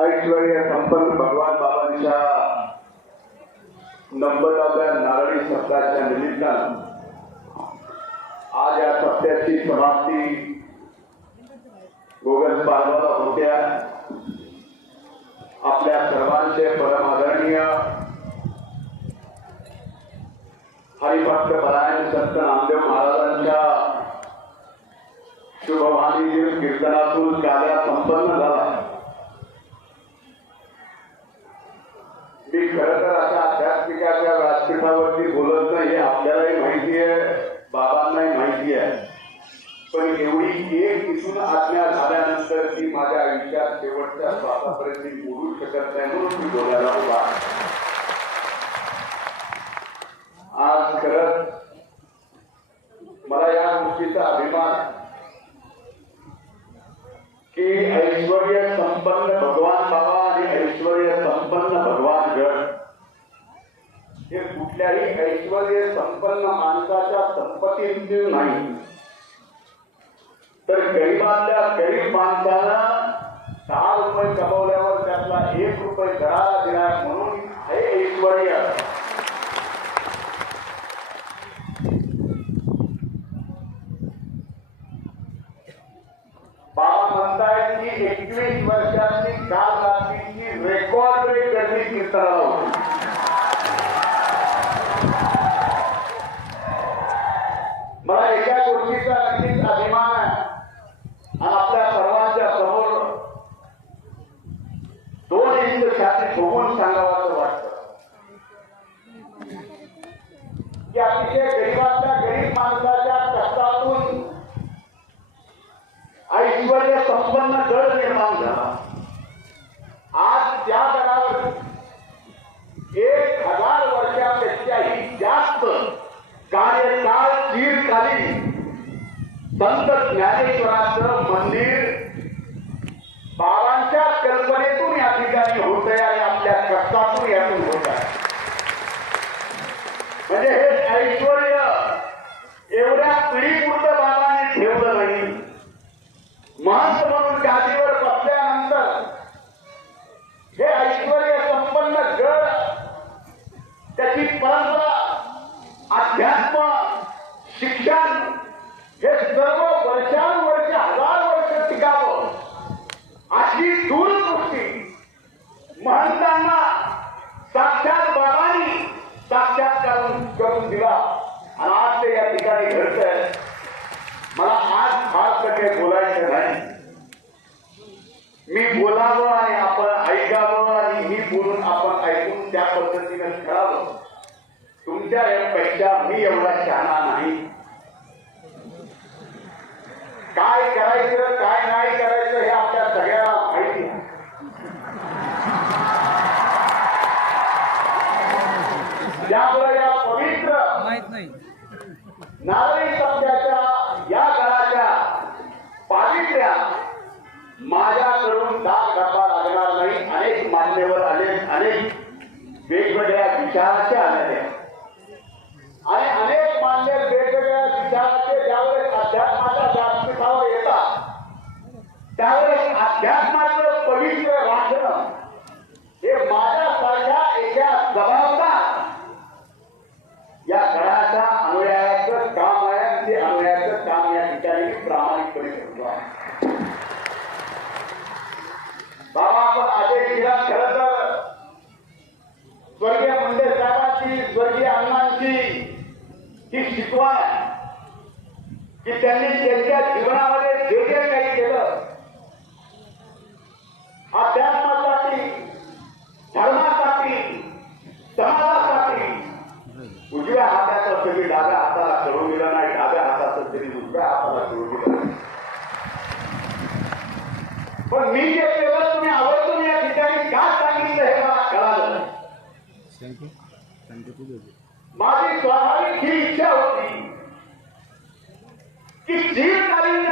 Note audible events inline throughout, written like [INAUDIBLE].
ऐश्वर्य संपन्न भगवान बाबांच्या नव्वदाव्या नारळी सप्ताहाच्या निमित्तानं आज या सप्त्याची समाप्ती गोगल पालवाला होत्या. आपल्या सर्वांचे परम आदरणीय हरिभक्त परायण संत नामदेव महाराजांच्या शुभवाणी कीर्तनातून कार्या संपन्न झाला. की खरं तर आता आध्यात्मिकाच्या व्यासपीठावरती बोलत नाही हे आपल्यालाही माहिती आहे बाबांनाही माहिती आहे. पण एवढी एक दिसून आज्ञा झाल्यानंतर ती माझ्या आयुष्यात शेवटच्या श्वासापर्यंत बोलू शकत नाही म्हणून मी बोलायला उभा आज खरंच मला या गोष्टीचा अभिमान की ऐश्वर्य संपन्न भगवान बाबा आणि ऐश्वर्य संपन्न भगवान गड हे कुठल्याही संपन्न माणसाच्या संपत्ती नाही. तर गरीबातल्या गरीब माणसाला दहा रुपये कमवल्यावर त्यातला एक रुपये घराला दिला म्हणून हे ऐश्वर्य बाबा म्हणतायत की एकवीस वर्षांनी काल रात्रीची रेकॉर्ड ब्रेक गर्दी कीर्तनाला होती मला एका गोष्टीचा नक्कीच अभिमान आहे आणि आपल्या सर्वांच्या समोर दोन इंच छाती सांगावं वाटतं. की अतिशय गरीबातल्या गरीब माणसाच्या कष्टातून संपन्न गड निर्माण झाला. आज त्या गडावर एक हजार वर्षापेक्षाही जास्त कार्यकाळ चिरकालीन संत ज्ञानेश्वराचं मंदिर पड़े मी बोलावं आणि आपण ऐकावं आणि मी बोलून आपण ऐकून त्या पद्धतीने करावं तुमच्या पेक्षा मी एवढा शहाणा नाही. काय करायचं काय नाही करायचं हे आपल्या सगळ्यांना माहिती आहे त्यामुळे या पवित्र माहीत नाही नारळी सत्याच्या या काळाच्या पावित्र्या माझ्याकडून दाग घातला लागणार नाही. अनेक मान्यवर अनेक अनेक वेगवेगळ्या विचाराचे आलेले आणि अनेक मान्य वेगवेगळ्या विचाराचे ज्यावेळेस अध्यात्माच्या व्यासपीठावर येतात त्यावेळेस अध्यात्माचं पवित्र राखणं हे माझ्यासारख्या एका जबाबदार या घराच्या अनुयायाचं काम आहे आणि ते अनुयायाचं काम या ठिकाणी मी प्रामाणिकपणे करतो आहे बाबा आपण आदेश दिला खरं तर स्वर्गीय मुंडे साहेबांची स्वर्गीय अण्णांची ही शिकवण की त्यांनी त्यांच्या जीवनामध्ये जे जे काही केलं अध्यात्मासाठी धर्मासाठी समाजासाठी उजव्या हाताचा तरी डाव्या हाताला करून दिला नाही डाव्या हाताचा तरी उजव्या हाताला करून दिला नाही पण मी जे केलं तुम्ही आवर्जून या ठिकाणी का सांगितलं हे मला कळालं नाही. थँक्यू थँक्यू तू देतो माझी स्वाभाविक ही इच्छा होती की चिरकालीन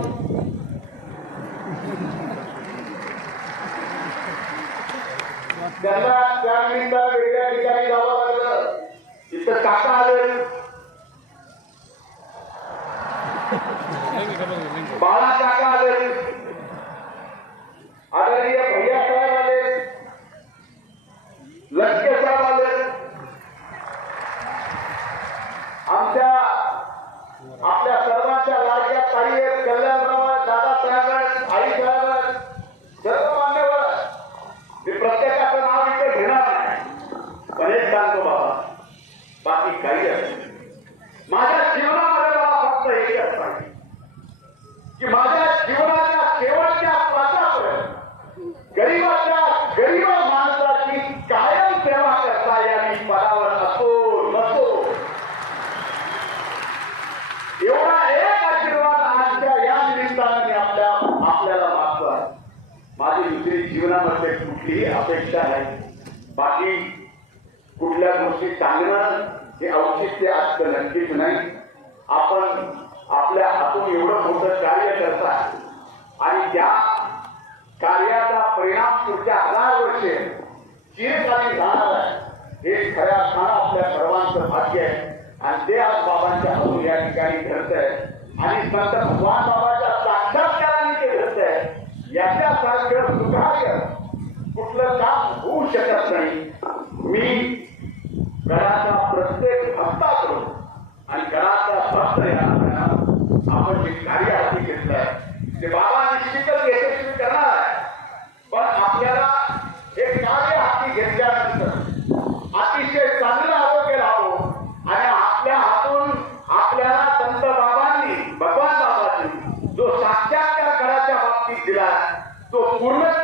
त्यांना त्या निमित्तानं वेगळ्या ठिकाणी जावं लागलं. तिथं काका आले. [LAUGHS] बाळा काका आले. आदरणीय भैया साहेब आले लटके साहेब आले आमच्या आपल्या सर्वांच्या लाडक्या ताई आहेत कल्याणराव आहेत दादा साहेब आहेत आई साहेब आहेत सर्व मान्यवर आहेत. मी प्रत्येकाचं नाव इथे घेणार नाही पण एक सांगतो बाबा बाकी काही असं माझ्या जीवनामध्ये मला फक्त एकच पाहिजे की माझ्या जीवनाच्या शेवटच्या श्वासापर्यंत गरीबाच्या गरीब माणसाची कायम सेवा करता यावी पदावर असो नसो. एवढा एक आशीर्वाद आजच्या या निमित्ताने मी आपल्या आपल्याला मागतो आहे. माझी दुसरी जीवनामध्ये कुठलीही अपेक्षा नाही. बाकी कुठल्या गोष्टी सांगणं हे औचित्य असतं नक्कीच नाही. आपण आपल्या हातून एवढं मोठं कार्य करता आणि त्या कार्यात परिणाम पुढच्या हजार वर्षे चिरकालीन राहणार आहे हे खऱ्या अर्थानं आपल्या सर्वांचं भाग्य आहे. आणि ते आज बाबांच्या हातून या ठिकाणी घडत आहे आणि संत भगवान बाबाच्या साक्षात्काराने ते घडत आहे याच्यासारखं सुकार्य कुठलं काम होऊ शकत नाही. मी घराचा प्रत्येक भक्ता भक्ताकडून आणि घराचा भक्त या आपण जे कार्य हाती घेतलं ते बाबा Hurmat